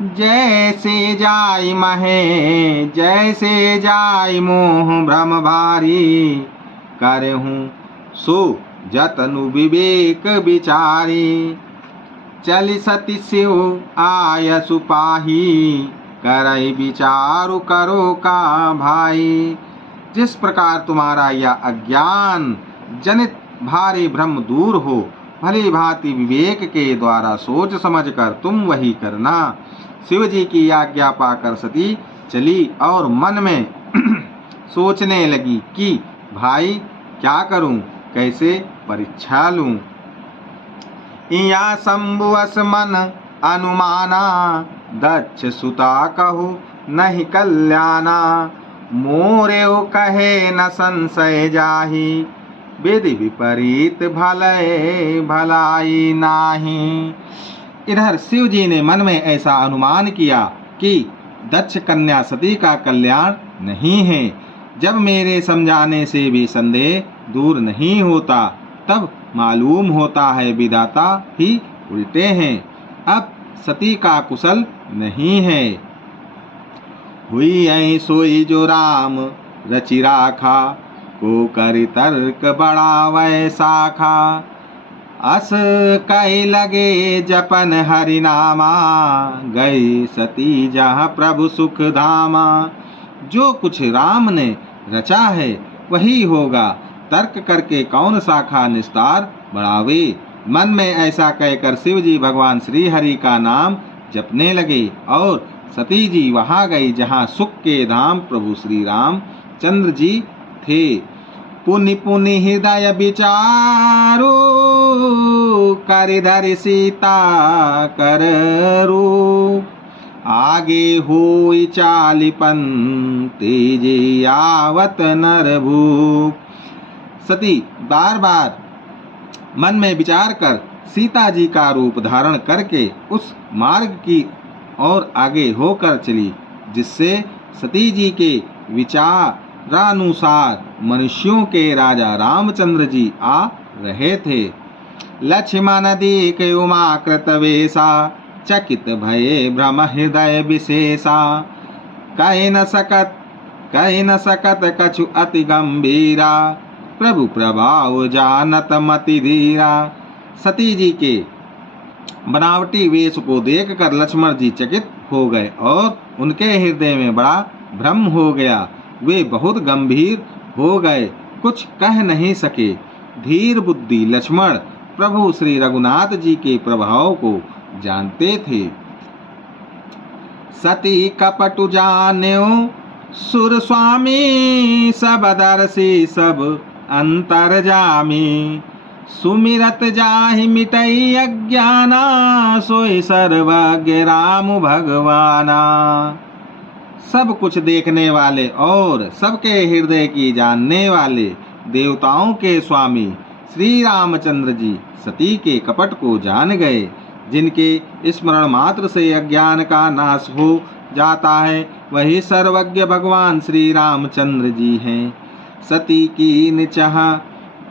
जैसे जाय महे जैसे जाय मोह भ्रम भारी, करहूँ सो जतनु विवेक विचारी। चलि सति शिव आयसु पाही, करई विचारु करो का भाई। जिस प्रकार तुम्हारा यह अज्ञान जनित भारी भ्रम दूर हो, भली भांति विवेक के द्वारा सोच समझकर तुम वही करना। शिव जी की आज्ञा पाकर सती चली और मन में सोचने लगी कि भाई क्या करूं, कैसे परीक्षा लूं। या शंभुअस मन अनुमाना, दक्ष सुता कहु नहीं कल्याणा। मोरेउ कहे न संशय जाहि, विधि विपरीत भले भलाई नाही। इधर शिव जी ने मन में ऐसा अनुमान किया कि दक्ष कन्या सती का कल्याण नहीं है। जब मेरे समझाने से भी संदेह दूर नहीं होता, तब मालूम होता है विधाता ही उल्टे हैं। अब सती का कुशल नहीं है। हुई ऐ सोई जो राम रचि राखा, को करि तर्क बढ़ावै शाखा। अस कहि लगे जपन हरि नामा, गई सती जहाँ प्रभु सुख धामा। जो कुछ राम ने रचा है वही होगा, तर्क करके कौन शाखा निस्तार बढ़ावे। मन में ऐसा कहकर शिव जी भगवान श्री हरि का नाम जपने लगे और सती जी वहाँ गई जहाँ सुख के धाम प्रभु श्री राम चंद्र जी थे। पुनि पुनि हृदय विचारो, कर धरि सीता कर रूप। आगे होई चालिपन, तेजे आवत नर भूप। सती बार बार मन में विचार कर सीता जी का रूप धारण करके उस मार्ग की ओर आगे होकर चली, जिससे सती जी के विचारानुसार मनुष्यों के राजा रामचंद्र जी आ रहे थे। लक्ष्मण देख उमा कृत वेशा, चकित भये भ्रम हृदय विशेषा। कह न सकत कछु अति गंभीरा, प्रभु प्रभाव जानत मति धीरा। सती जी के बनावटी वेश को देखकर लक्ष्मण जी चकित हो गए और उनके हृदय में बड़ा भ्रम हो गया। वे बहुत गंभीर हो गए, कुछ कह नहीं सके। धीर बुद्धि लक्ष्मण प्रभु श्री रघुनाथ जी के प्रभाव को जानते थे। सती कपटु जान्यो सुर स्वामी, सब दर्शी सब अंतर्जामी। सुमिरत जाहि मिटई अज्ञाना, सोई सर्वज्ञ राम भगवाना। सब कुछ देखने वाले और सबके हृदय की जानने वाले देवताओं के स्वामी श्री रामचंद्र जी सती के कपट को जान गए। जिनके स्मरण मात्र से अज्ञान का नाश हो जाता है, वही सर्वज्ञ भगवान श्री रामचंद्र जी हैं। सती की निचह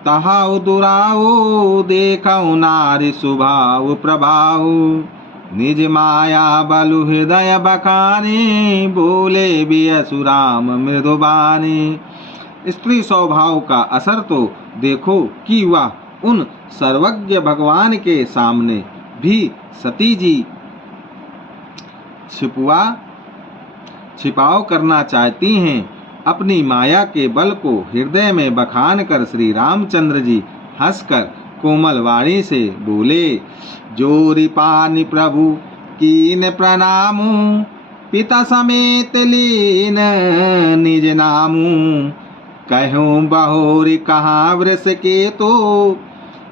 तहाउ दुराऊ, देखऊ नारी सुभाव प्रभाव। निज माया बलु हृदय बखानी, बोले बियसु राम मृदुबानी। स्त्री स्वभाव का असर तो देखो कि वह उन सर्वज्ञ भगवान के सामने भी सती जी छिपाव करना चाहती हैं। अपनी माया के बल को हृदय में बखान कर श्री रामचंद्र जी हंसकर कोमल वाणी से बोले, जोरी पानी प्रभु कीन प्रणामू, पिता समेत लीन निज नामू। कहूँ बहोरी कहाँ वृष के तो,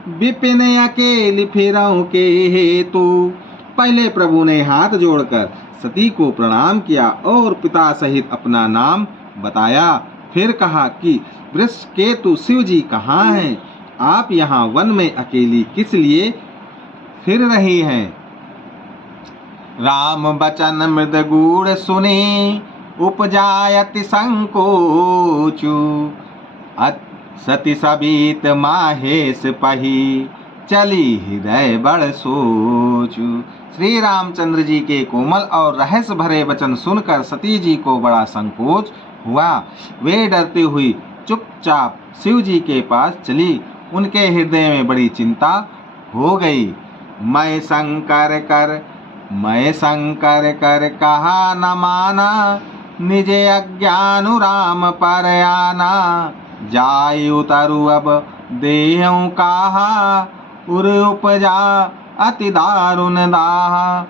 विपिन अकेली फिरऊं के हेतु। पहले प्रभु ने हाथ जोड़कर सती को प्रणाम किया और पिता सहित अपना नाम बताया। फिर कहा कि वृषकेतु शिव जी कहाँ हैं? आप यहाँ वन में अकेली किस लिए फिर रही हैं? राम बचन मृद गूढ़ सुने, उपजायति संकोचु। सती सबीत माहेश पही, चली हृदय बड़ सोचु। श्री रामचंद्र जी के कोमल और रहस्य भरे वचन सुनकर सती जी को बड़ा संकोच हुआ। वे डरती हुई चुपचाप शिव जी के पास चली। उनके हृदय में बड़ी चिंता हो गई। मैं शंकर कर कहा न माना, निजे अज्ञानु राम पर आना। जाय उतरु अब देहु कहा, उर उपजा अति दारुण दाहा।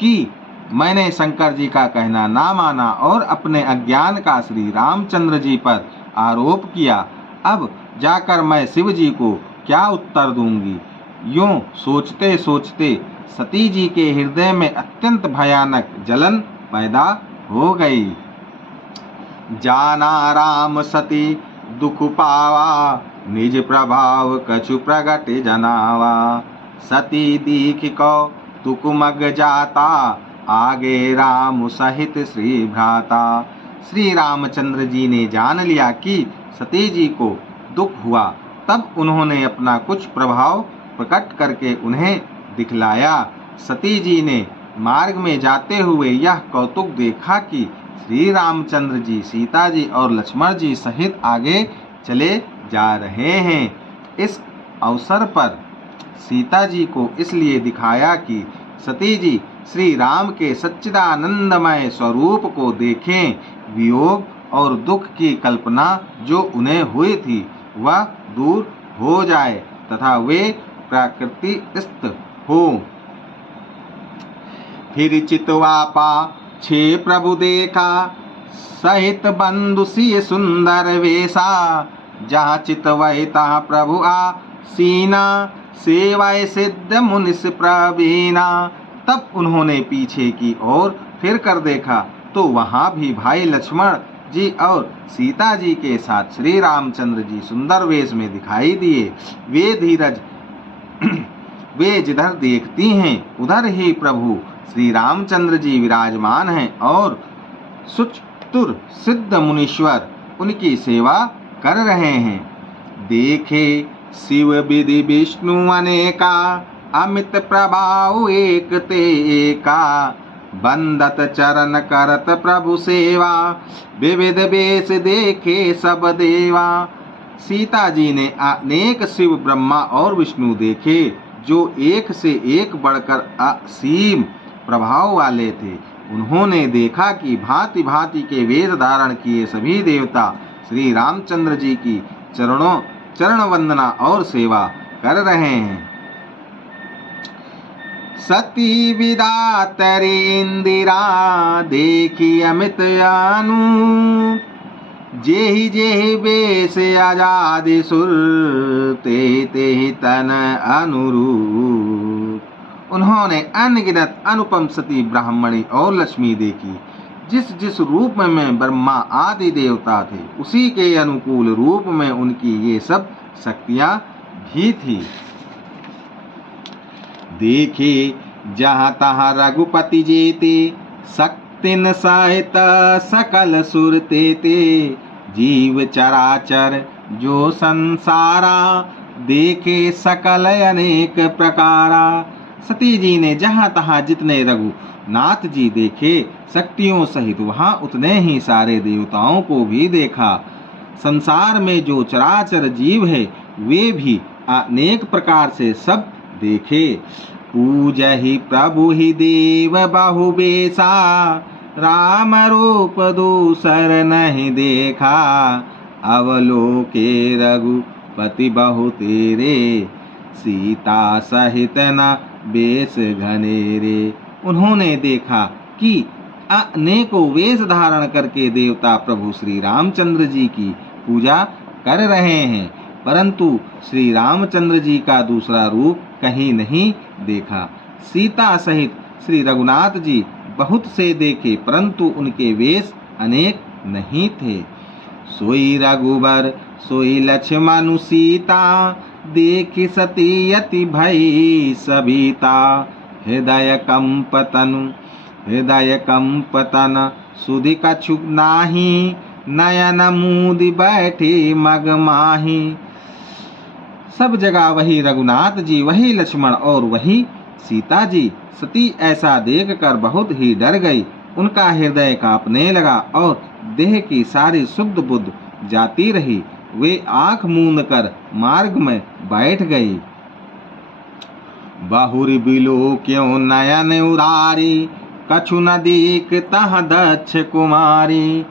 कि मैंने शंकर जी का कहना ना माना और अपने अज्ञान का श्री रामचंद्र जी पर आरोप किया। अब जाकर मैं शिव जी को क्या उत्तर दूंगी। यूं सोचते सोचते सती जी के हृदय में अत्यंत भयानक जलन पैदा हो गई। जाना राम सती दुख पावा, निज प्रभाव कछु प्रगट जनावा। सती दीख को तुक मग जाता, आगे राम सहित श्री भ्राता। श्री रामचंद्र जी ने जान लिया कि सती जी को दुख हुआ। तब उन्होंने अपना कुछ प्रभाव प्रकट करके उन्हें दिखलाया। सती जी ने मार्ग में जाते हुए यह कौतुक देखा कि श्री रामचंद्र जी सीता जी और लक्ष्मण जी सहित आगे चले जा रहे हैं। इस अवसर पर सीता जी को इसलिए दिखाया कि सती जी श्री राम के सच्चिदानंदमय स्वरूप को देखें, वियोग और दुख की कल्पना जो उन्हें हुई थी वह दूर हो जाए तथा वे प्राकृतिस्थ हो। फिर चितवा पा छे प्रभु देखा, सहित बंधु सिय सुंदर वेशा। जहाँ चितवै तहाँ प्रभु आसीना, सेवाय सिद्ध मुनिस प्रवीणा। तब उन्होंने पीछे की ओर फिर कर देखा तो वहाँ भी भाई लक्ष्मण जी और सीता जी के साथ श्री रामचंद्र जी सुंदर वेश में दिखाई दिए। वे जिधर देखती हैं उधर ही प्रभु श्री रामचंद्र जी विराजमान हैं और सुचतुर सिद्ध मुनीश्वर उनकी सेवा कर रहे हैं। देखे शिव विधि विष्णु अनेका, अमित प्रभाव एक ते एका। बंदत चरण करत प्रभु सेवा, विविध वेश देखे सब देवा। सीता जी ने अनेक शिव ब्रह्मा और विष्णु देखे जो एक से एक बढ़कर असीम प्रभाव वाले थे। उन्होंने देखा कि भांति भांति के वेश धारण किए सभी देवता श्री रामचंद्र जी की चरण वंदना और सेवा कर रहे हैं। सती विदातरी इंदिरा, देखी अमित अनु। जेहि जेहि वेश आजाद सुर, ते ते तन अनुरूप। उन्होंने अनगिनत अनुपम सती ब्राह्मणी और लक्ष्मी देखी। जिस जिस रूप में ब्रह्मा आदि देवता थे उसी के अनुकूल रूप में उनकी ये सब शक्तियां भी थी। देखे जहाँ तहाँ रघुपति जेते, शक्तिन सहित सकल सुर तेते। जीव चराचर जो संसारा, देखे सकल अनेक प्रकारा। सती जी ने जहाँ तहाँ जितने रघुनाथ जी देखे शक्तियों सहित वहाँ उतने ही सारे देवताओं को भी देखा। संसार में जो चराचर जीव है वे भी अनेक प्रकार से सब देखे। पूजहि प्रभु ही देव बहु बेसा, राम रूप दूसर नहीं देखा। अवलोके रघुपति बहु तेरे, सीता सहित न बेस घनेरे। उन्होंने देखा कि अनेकों वेश धारण करके देवता प्रभु श्री रामचंद्र जी की पूजा कर रहे हैं, परंतु श्री रामचंद्र जी का दूसरा रूप कहीं नहीं देखा। सीता सहित श्री रघुनाथ जी बहुत से देखे परंतु उनके वेश अनेक नहीं थे। सोई रघुबर सोई लक्ष्मण सीता, देखि सती यति भई सबिता। हृदय कंपतन सुधि कछु नाही, नयन मूदि बैठे मग माही। सब जगह वही रघुनाथ जी, वही लक्ष्मण और वही सीता जी सती ऐसा देखकर बहुत ही डर गई। उनका हृदय कांपने लगा और देह की सारी शुद्ध बुद्ध जाती रही। वे आंख मूंद कर मार्ग में बैठ गई। बहुरी बिलो क्यों नयन उदारी, कछु न दीक तह दक्ष कुमारी।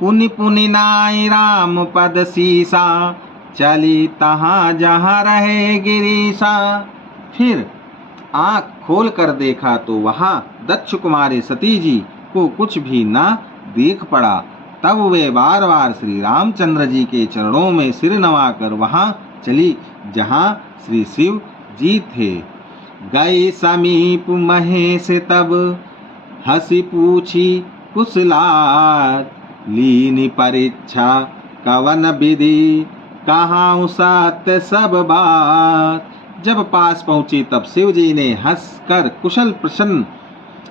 पुनि पुनि नाई राम पद सीसा, चली तहाँ जहाँ रहे गिरीसा। फिर आँख खोल कर देखा तो वहाँ दक्ष कुमारी सती जी को कुछ भी न दिख पड़ा। तब वे बार बार श्री रामचंद्र जी के चरणों में सिर नवाकर वहाँ चली जहाँ श्री शिव जी थे। गए समीप महेश तब, हंसी पूछी कुशलात। लीनी परीक्षा कवन विधि, कहाँ सत्य सब बात। जब पास पहुंची तब शिव जी ने हंसकर कुशल प्रश्न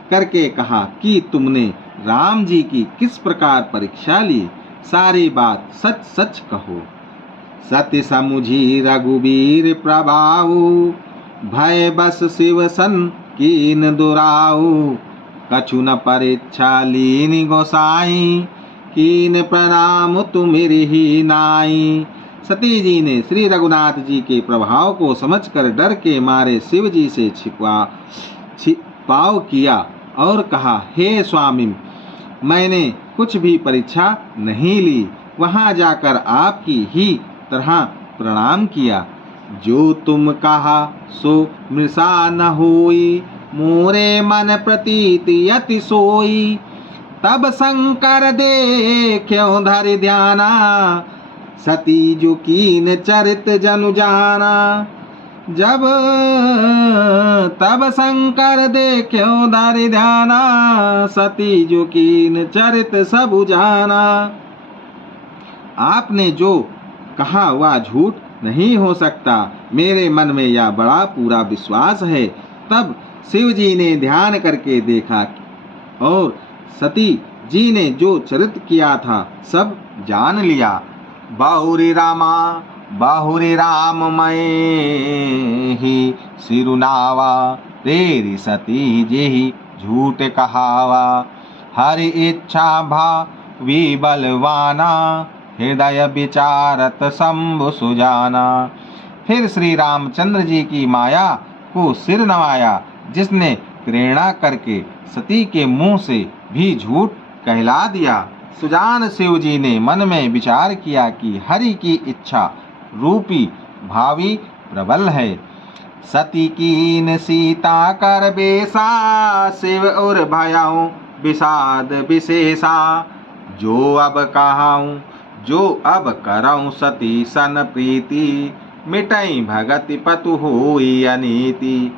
करके कहा कि तुमने राम जी की किस प्रकार परीक्षा ली, सारी बात सच सच कहो। सत्य समुझी रघुबीर प्रभाऊ, भय बस शिव सन कीन दुराऊ। कछु न परीक्षा लीनी गोसाई, कीन प्रणाम तुमिरि ही नाई। सती जी ने श्री रघुनाथ जी के प्रभाव को समझकर डर के मारे शिव जी से छिपाव किया और कहा, हे स्वामी, मैंने कुछ भी परीक्षा नहीं ली। वहां जाकर आपकी ही तरह प्रणाम किया। जो तुम कहा सो मृषा न होई, मोरे मन प्रतीति अति सोई। तब शंकर देख्यो धरि ध्याना, सती जो कीन चरित जनु जाना। जब तब शंकर देख्यो धरि ध्याना, सती जो कीन चरित सब जाना। आपने जो कहा वह झूठ नहीं हो सकता, मेरे मन में यह बड़ा पूरा विश्वास है। तब शिव जी ने ध्यान करके देखा और सती जी ने जो चरित्र किया था सब जान लिया। बाहुरी राम मैं ही सिरुनावा, तेरी सती जी झूठ कहावा। हरि इच्छा भावी बलवाना, हृदय विचारत शंभु सुजाना। फिर श्री रामचंद्र जी की माया को सिर नवाया, जिसने प्रेरणा करके सती के मुंह से भी झूठ कहला दिया। सुजान शिव जी ने मन में विचार किया कि हरि की इच्छा रूपी भावी प्रबल है। सती कीन सीता कर बेसा, शिव और भयाऊं विषाद विशेषा। जो अब कहाऊं जो अब करऊं, सती सन प्रीति, मिटई भगति पतु होई अनीति।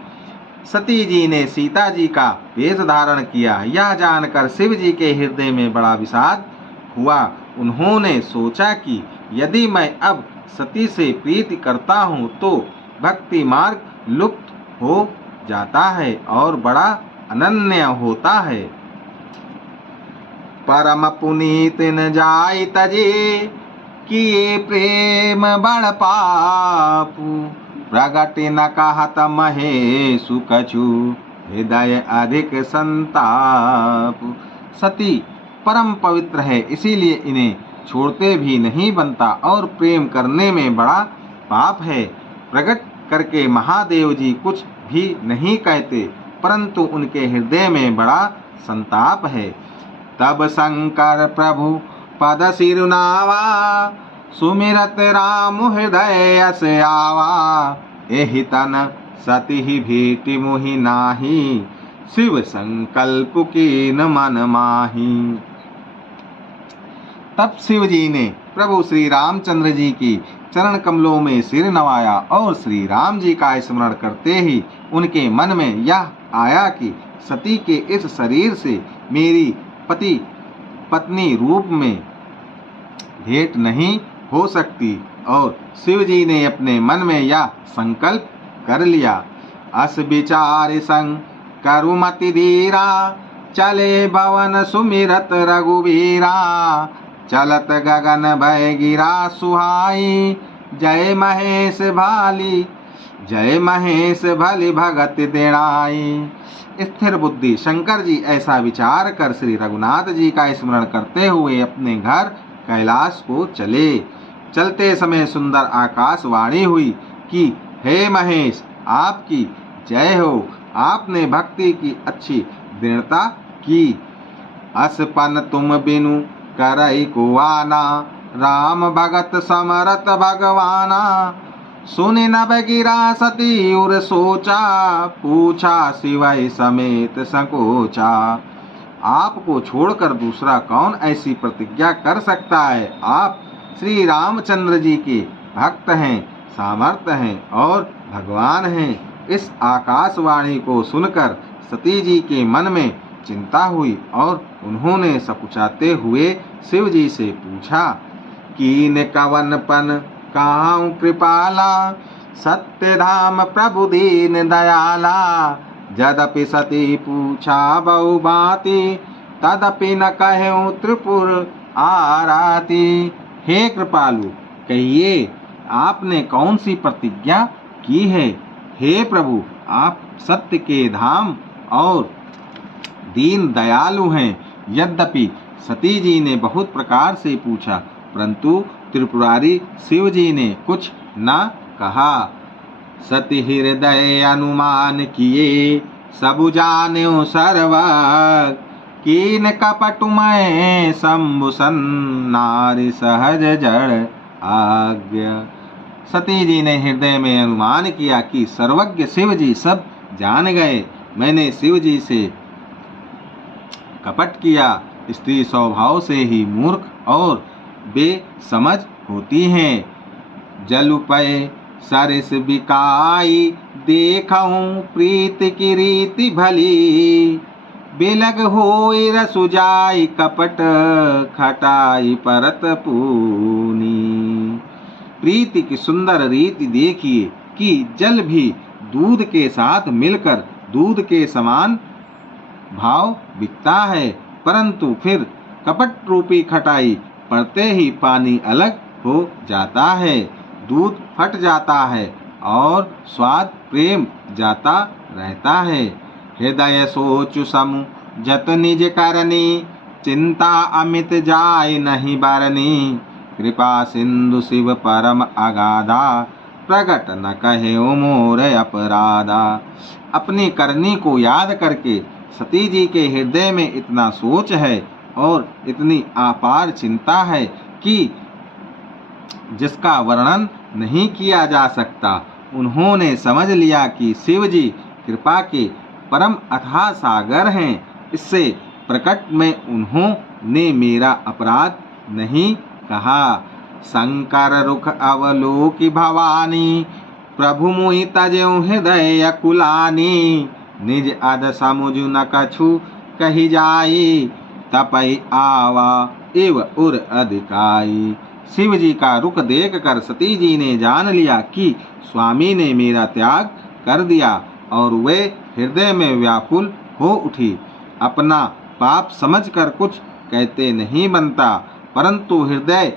सती जी ने सीता जी का वेश धारण किया। यह जानकर शिव जी के हृदय में बड़ा विषाद हुआ। उन्होंने सोचा कि यदि मैं अब सती से प्रीति करता हूँ तो भक्ति मार्ग लुप्त हो जाता है और बड़ा अनन्य होता है। परम पुनीत न जाय तजे, किए प्रेम बड़ पापू। प्रगट न कहत महेशु कछु, हृदय अधिक संताप। सती परम पवित्र है, इसीलिए इन्हें छोड़ते भी नहीं बनता और प्रेम करने में बड़ा पाप है। प्रकट करके महादेव जी कुछ भी नहीं कहते, परंतु उनके हृदय में बड़ा संताप है। तब शंकर प्रभु पद सिरुनावा, सुमिरत राम हृदय अस आवा। एहि तन सती भेटी मोहि नाही, शिव संकल्प कीन मन माही। तब शिव जी ने प्रभु श्री रामचंद्र जी की चरण कमलों में सिर नवाया और श्री राम जी का स्मरण करते ही उनके मन में यह आया कि सती के इस शरीर से मेरी पति पत्नी रूप में भेंट नहीं हो सकती। और शिव जी ने अपने मन में यह संकल्प कर लिया। अस विचार संग करुमति धीरा, चले भवन सुमिरत रघुवीरा। चलत गगन भय गिरा सुहाई, जय महेश भाली जय महेश भली भगत देणाई। स्थिर बुद्धि शंकर जी ऐसा विचार कर श्री रघुनाथ जी का स्मरण करते हुए अपने घर कैलाश को चले। चलते समय सुंदर आकाशवाणी हुई कि हे महेश, आपकी जय हो, आपने भक्ति की अच्छी दृढ़ता की। असपन तुम बिनु करई को आना, राम भगत समरत भगवाना। सुनि नभ गिरा सती उर सोचा, पूछा शिवई समेत संकोचा। आपको छोड़कर दूसरा कौन ऐसी प्रतिज्ञा कर सकता है? आप श्री रामचंद्र जी के भक्त हैं, सामर्थ्य हैं और भगवान हैं। इस आकाशवाणी को सुनकर सती जी के मन में चिंता हुई और उन्होंने सकुचाते हुए शिव जी से पूछा, कीन कवनपन काहू कृपाला, सत्य धाम प्रभु दीन दयाला। यद्यपि सती पूछा बहु बाती, तदपि न कहूँ त्रिपुर आराती। हे कृपालु, कहिए आपने कौन सी प्रतिज्ञा की है? हे प्रभु, आप सत्य के धाम और दीन दयालु हैं। यद्यपि सती जी ने बहुत प्रकार से पूछा, परंतु त्रिपुरारी शिव जी ने कुछ न कहा। सती हृदय अनुमान किए, सबु जान्यो सर्वज्ञ। कीन कपटुमय शंभुसन, नारी सहज जड़ आज्ञा। सती जी ने हृदय में अनुमान किया कि सर्वज्ञ शिव जी सब जान गए। मैंने शिव जी से कपट किया। स्त्री स्वभाव से ही मूर्ख और बेसमझ होती हैं। जलुपय सरिस बिकाई, देखऊं प्रीत की रीति भली। बिलग होई रसुजाई, कपट खटाई परत पूनी। प्रीति की सुंदर रीति देखिए कि जल भी दूध के साथ मिलकर दूध के समान भाव बिकता है, परंतु फिर कपट रूपी खटाई पड़ते ही पानी अलग हो जाता है, दूध फट जाता है और स्वाद प्रेम जाता रहता है। हृदय सोचु समु जत निज करनी, चिंता अमित जाय नहीं बरनी। कृपा सिंधु शिव परम अगाधा, प्रगट न कहे मोर अपराधा। अपनी करनी को याद करके सती जी के हृदय में इतना सोच है और इतनी अपार चिंता है कि जिसका वर्णन नहीं किया जा सकता। उन्होंने समझ लिया कि शिव जी कृपा के परम अथाह सागर हैं। इससे प्रकट में उन्होंने मेरा अपराध नहीं कहा। शंकर रुख अवलोकि भवानी, प्रभु मुहि तजऊ हृदय अकुलानी। निज अध समुझ न कछु कही जाई, तपई आवा एव उर अधिकाई। शिव जी का रुख देखकर सती जी ने जान लिया कि स्वामी ने मेरा त्याग कर दिया और वे हृदय में व्याकुल हो उठी। अपना पाप समझकर कुछ कहते नहीं बनता, परंतु हृदय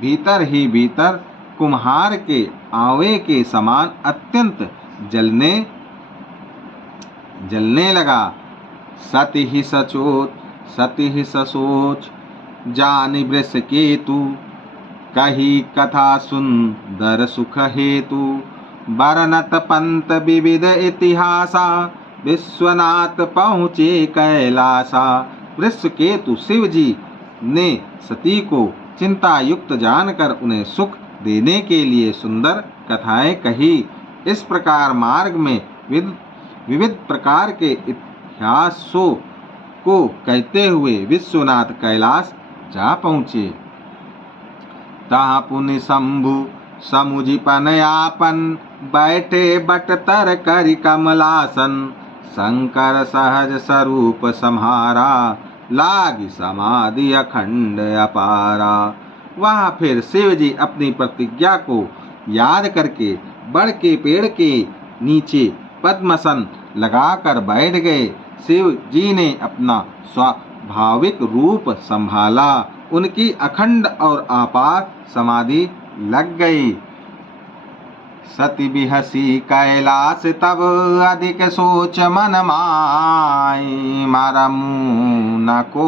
भीतर ही भीतर कुम्हार के आवे के समान अत्यंत जलने लगा। सति ही सचोट सति ही ससोच, जानि वृष केतु। कही कथा सुंदर सुख हेतु, बरनत पंत विविध इतिहासा। विश्वनाथ पहुँचे कैलासा। वृषकेतु शिव जी ने सती को चिंता युक्त जानकर उन्हें सुख देने के लिए सुंदर कथाएं कही। इस प्रकार मार्ग में विविध प्रकार के इतिहासों को कहते हुए विश्वनाथ कैलाश जा पहुँचे। तहाँ पुनि शंभु समुझिपन यापन, बैठे बट तर करि कमलासन। शंकर सहज स्वरूप सम्हारा, लागी समाधि अखंड अपारा। वहाँ फिर शिव जी अपनी प्रतिज्ञा को याद करके बड़ के पेड़ के नीचे पद्मासन लगाकर बैठ गए। शिव जी ने अपना स्वाभाविक रूप संभाला। उनकी अखंड और अपार समाधि लग गई। सती बिहसी कैलाश तब अधिक सोच मन माई। मारा मुँह न को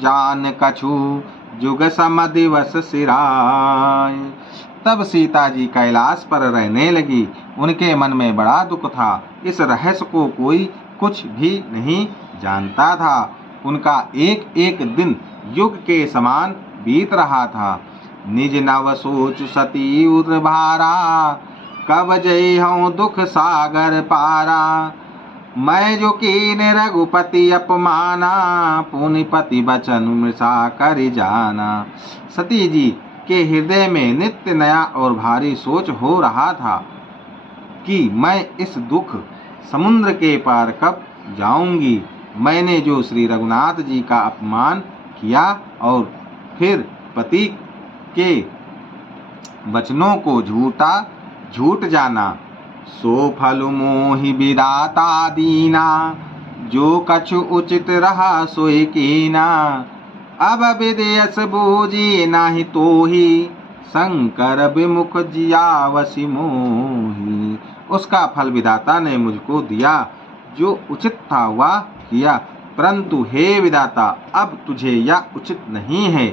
जान कछु जुग सम दिवस सिराय। तब सीता जी कैलाश पर रहने लगी। उनके मन में बड़ा दुख था। इस रहस्य को कोई कुछ भी नहीं जानता था। उनका एक एक दिन युग के समान बीत रहा था। निज नव सोच सती उर भारा, कब जई हूँ दुख सागर पारा। मैं जो कीन रघुपति अपमाना, पुनिपति बचन मृषा कर जाना। सती जी के हृदय में नित्य नया और भारी सोच हो रहा था कि मैं इस दुख समुद्र के पार कब जाऊंगी। मैंने जो श्री रघुनाथ जी का अपमान किया और फिर पति के वचनों को झूठ जाना, सो फल मोहि विधाता दीना। जो कछु उचित रहा सोई कीना, अब विदेश बूझी नाही तोहि। शंकर विमुख जियावसि मोहि। उसका फल विधाता ने मुझको दिया, जो उचित था वह किया, परंतु हे विधाता अब तुझे यह उचित नहीं है,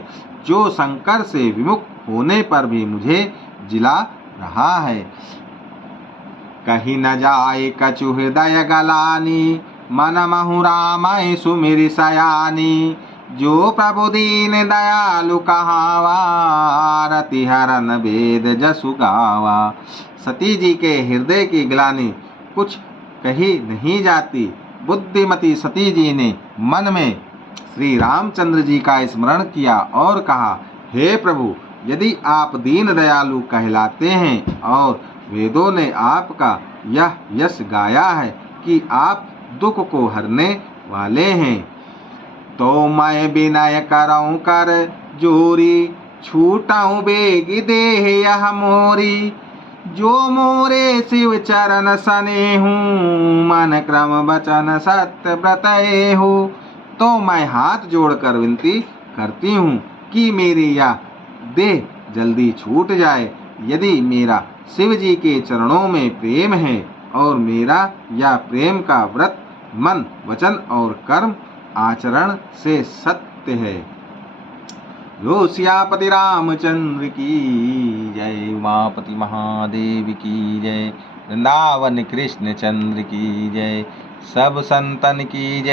जो शंकर से विमुख होने पर भी मुझे जिला रहा है। कहीं न जाए कछु हृदय गलानी, मन महु रामय सुमिरि सयानी। जो प्रभु दीन दयालु कहावा, रति हरन वेद जसु गावा। सती जी के हृदय की ग्लानि कुछ कही नहीं जाती। बुद्धिमती सती जी ने मन में श्री रामचंद्र जी का स्मरण किया और कहा, हे प्रभु, यदि आप दीन दयालु कहलाते हैं और वेदों ने आपका यह यश गाया है कि आप दुख को हरने वाले हैं, तो मैं विनय करऊं कर जोरी। छूटाऊं बेग देह यह मोरी। जो मोरे शिव चरण सने हूँ, मन क्रम वचन सत्य व्रतये हूँ। तो मैं हाथ जोड़कर विनती करती हूँ कि मेरी यह देह जल्दी छूट जाए। यदि मेरा शिव जी के चरणों में प्रेम है और मेरा यह प्रेम का व्रत मन वचन और कर्म आचरण से सत्य है। लो सियापति रामचंद्र की जय, उमापति महादेव की जय, वृंदावन कृष्ण चंद्र की जय, सब संतन की जय।